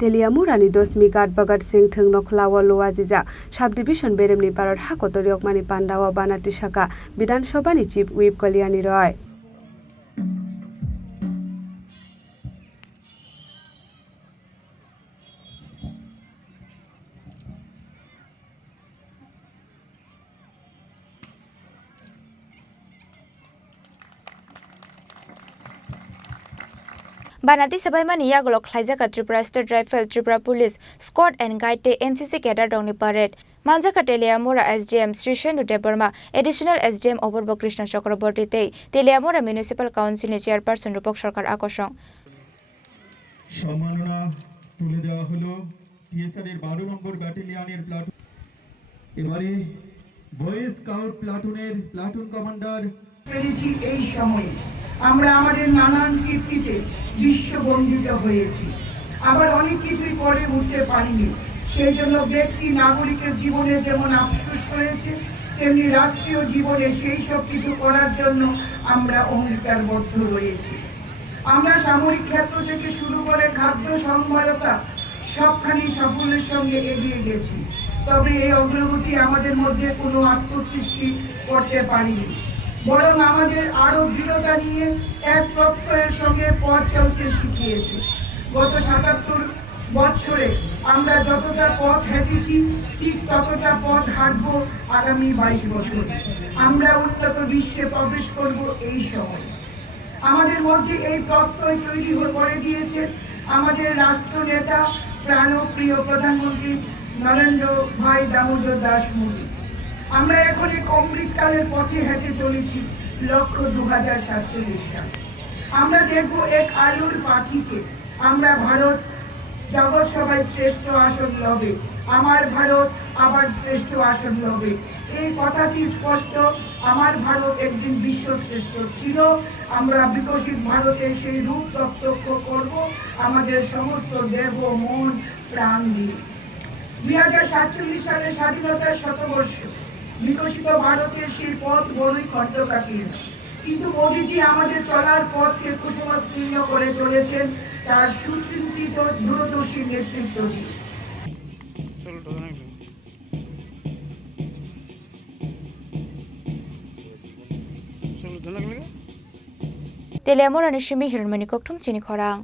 তেলিয়ামুরানি 10 গাট Bhagat Singh থং নখলাওয়া লোয়াজিজা sub division বেরেমনি Bharat হাকতরি অকমানি পান্ডাওয়া বানাতি শাখা বিধানসভানি chief whip কলিয়ানি Roy Banati Sabaimani Yagolok Klaizaka Tripura State Rifle Tripura Police Squad and Guide NCC Cadre Dongni Parade Manjaka Teliamura SDM Sri Shendu Deborma Additional SDM Oborbo Krishna Chakraborty Teliamura Municipal Council Chairperson Rupok Sarkar Akosong সম্মাননা তুলে দেওয়া হলো TSR এর 12 নম্বর ব্যাটালিয়নের platoon এবারে বয় scout প্লাটুনের platoon commander পেরেছি এই সময়ে আমরা আমাদের নানান কীর্তিতে বিশ্ববন্দিত হয়েছি আবার অনেক কিছুই করে উঠতে পারিনি সেই জন্য ব্যক্তি নাগরিকের জীবনে যেমন আফসোস হয়েছে তেমনি রাষ্ট্রীয় জীবনে সেই সব কিছু করার জন্য আমরা অঙ্গীকারবদ্ধ রয়েছি আমরা সামরিক ক্ষেত্র থেকে শুরু করে খাদ্য সম্ভারতা সবখানি সাফল্যের সঙ্গে এগিয়ে গেছি তবে এই অগ্রগতি আমাদের মধ্যে কোনো আত্মতৃষ্টি করতে পারিনি বরং আমাদের আরো দৃঢ়তা নিয়ে এক প্রত্যয়ের সঙ্গে পথ চলতে শিখিয়েছে গত ৭৭ বছরে আমরা যতটা পথ হেঁটেছি ঠিক ততটা পথ হাঁটবো আগামী ২২ বছর আমরা উন্নত বিশ্বে প্রবেশ করব এই সময় আমাদের মধ্যে এই প্রত্যয় তৈরি করে দিয়েছে আমাদের রাষ্ট্রনেতা প্রাণপ্রিয় প্রধানমন্ত্রী নরেন্দ্র ভাই দামোদর দাস মোদী আমরা এখন এক অমৃতকালের পথে হেঁটে চলেছি লক্ষ্য 2047 সাল আমরা দেখব এক আলোর পাখিকে আমরা ভারত জগৎ সভায় শ্রেষ্ঠ আসন লবে আমার ভারত আবার শ্রেষ্ঠ আসন লবে এই কথাটি স্পষ্ট আমার ভারত একদিন বিশ্ব শ্রেষ্ঠ ছিল আমরা বিকশিত ভারতের সেই রূপ প্রত্যক্ষ করব আমাদের সমস্ত দেহ মন প্রাণ দিয়ে 2047 সালে স্বাধীনতার শতবর্ষ বিকশিত ভারতের সেই পথ বড়ই খণ্ডকাকীর্ণ কিন্তু মোদীজি আমাদের চলার পথকে কুসুমস্তীর্ণ করে চলেছেন তার সুচিন্তিত দূরদর্শী নেতৃত্ব দিয়ে Teliamura Nishimi Hirmani Koktum Chini Khorang